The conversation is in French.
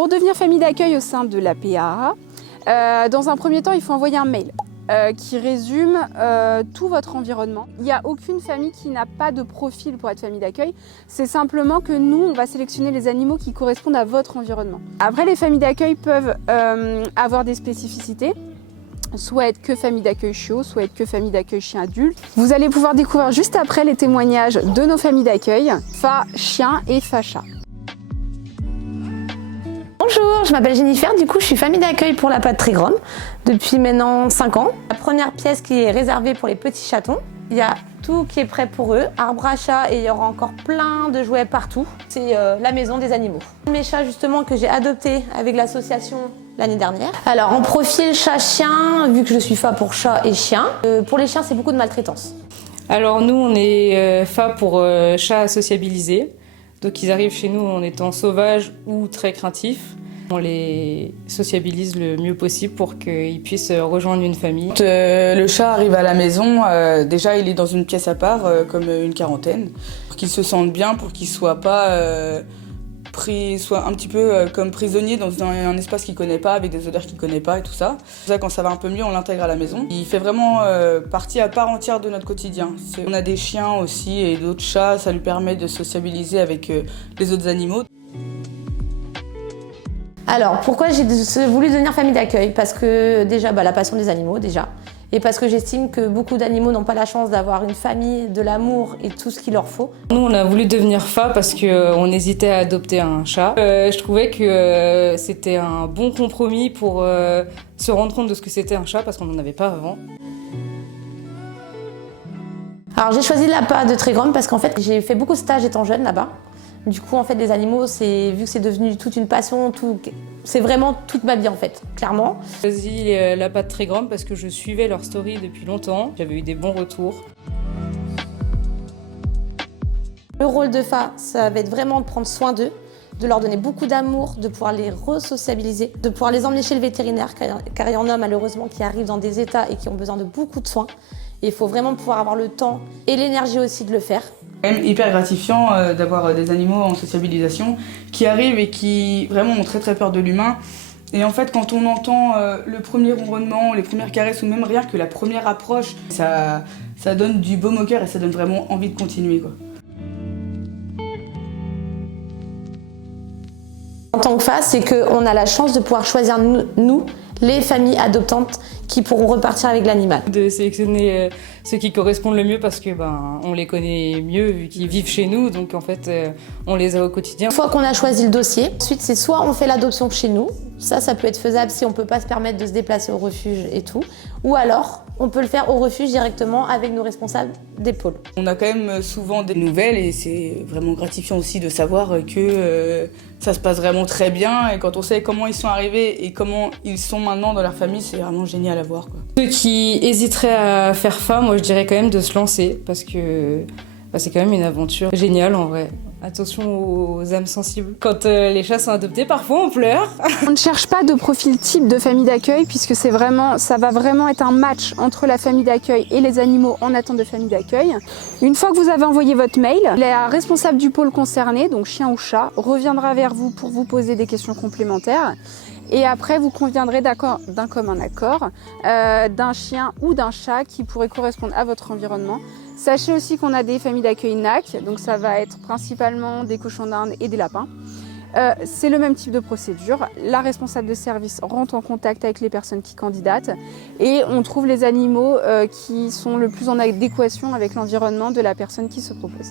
Pour devenir famille d'accueil au sein de la PAA, dans un premier temps, il faut envoyer un mail qui résume tout votre environnement. Il n'y a aucune famille qui n'a pas de profil pour être famille d'accueil. C'est simplement que nous, on va sélectionner les animaux qui correspondent à votre environnement. Après, les familles d'accueil peuvent avoir des spécificités. Soit être que famille d'accueil chiot, soit être que famille d'accueil chien adulte. Vous allez pouvoir découvrir juste après les témoignages de nos familles d'accueil, Fa chien et Fa chat. Bonjour, je m'appelle Jennifer, du coup je suis famille d'accueil pour la Patte Trigrom depuis maintenant 5 ans. La première pièce qui est réservée pour les petits chatons, il y a tout qui est prêt pour eux, arbre à chat et il y aura encore plein de jouets partout. C'est la maison des animaux. Mes chats justement que j'ai adoptés avec l'association l'année dernière. Alors en profil chat-chien, vu que je suis Fa pour chat et chien, pour les chiens c'est beaucoup de maltraitance. Alors nous on est Fa pour chat sociabilisé. Donc ils arrivent chez nous en étant sauvages ou très craintifs. On les sociabilise le mieux possible pour qu'ils puissent rejoindre une famille. Quand le chat arrive à la maison, déjà il est dans une pièce à part, comme une quarantaine, pour qu'il se sente bien, pour qu'il soit pas soit un petit peu comme prisonnier dans un espace qu'il connaît pas, avec des odeurs qu'il connaît pas et tout ça. Ça, quand ça va un peu mieux, on l'intègre à la maison. Il fait vraiment partie à part entière de notre quotidien. On a des chiens aussi et d'autres chats, ça lui permet de sociabiliser avec les autres animaux. Alors pourquoi j'ai voulu devenir famille d'accueil? Parce que déjà la passion des animaux déjà. Et parce que j'estime que beaucoup d'animaux n'ont pas la chance d'avoir une famille, de l'amour et tout ce qu'il leur faut. Nous, on a voulu devenir Fa parce qu'on hésitait à adopter un chat. Je trouvais que c'était un bon compromis pour se rendre compte de ce que c'était un chat parce qu'on n'en avait pas avant. Alors j'ai choisi la Patte de Trigrom parce qu'en fait j'ai fait beaucoup de stages étant jeune là-bas. Du coup en fait les animaux, vu que c'est devenu toute une passion, c'est vraiment toute ma vie en fait, clairement. J'ai choisi la Patte Trigrom parce que je suivais leur story depuis longtemps. J'avais eu des bons retours. Le rôle de Fa, ça va être vraiment de prendre soin d'eux, de leur donner beaucoup d'amour, de pouvoir les re-sociabiliser, de pouvoir les emmener chez le vétérinaire, car il y en a malheureusement qui arrivent dans des états et qui ont besoin de beaucoup de soins. Et il faut vraiment pouvoir avoir le temps et l'énergie aussi de le faire. C'est quand même hyper gratifiant d'avoir des animaux en sociabilisation qui arrivent et qui vraiment ont très peur de l'humain. Et en fait, quand on entend le premier ronronnement, les premières caresses ou même rien que la première approche, ça donne du baume au cœur et ça donne vraiment envie de continuer, quoi. En tant que Fa, c'est qu'on a la chance de pouvoir choisir nous, les familles adoptantes qui pourront repartir avec l'animal. De sélectionner ceux qui correspondent le mieux parce que on les connaît mieux vu qu'ils vivent chez nous, donc en fait on les a au quotidien. Une fois qu'on a choisi le dossier, ensuite c'est soit on fait l'adoption chez nous, ça peut être faisable si on peut pas se permettre de se déplacer au refuge et tout, ou alors on peut le faire au refuge directement avec nos responsables des pôles. On a quand même souvent des nouvelles et c'est vraiment gratifiant aussi de savoir que ça se passe vraiment très bien et quand on sait comment ils sont arrivés et comment ils sont maintenant dans leur famille, c'est vraiment génial à voir, quoi. Ceux qui hésiteraient à faire Fa, moi je dirais quand même de se lancer parce que c'est quand même une aventure géniale en vrai. Attention aux âmes sensibles. Quand les chats sont adoptés, parfois on pleure. On ne cherche pas de profil type de famille d'accueil puisque ça va vraiment être un match entre la famille d'accueil et les animaux en attente de famille d'accueil. Une fois que vous avez envoyé votre mail, la responsable du pôle concerné, donc chien ou chat, reviendra vers vous pour vous poser des questions complémentaires. Et après, vous conviendrez d'un commun accord d'un chien ou d'un chat qui pourrait correspondre à votre environnement. Sachez aussi qu'on a des familles d'accueil NAC, donc ça va être principalement des cochons d'Inde et des lapins. C'est le même type de procédure. La responsable de service rentre en contact avec les personnes qui candidatent et on trouve les animaux qui sont le plus en adéquation avec l'environnement de la personne qui se propose.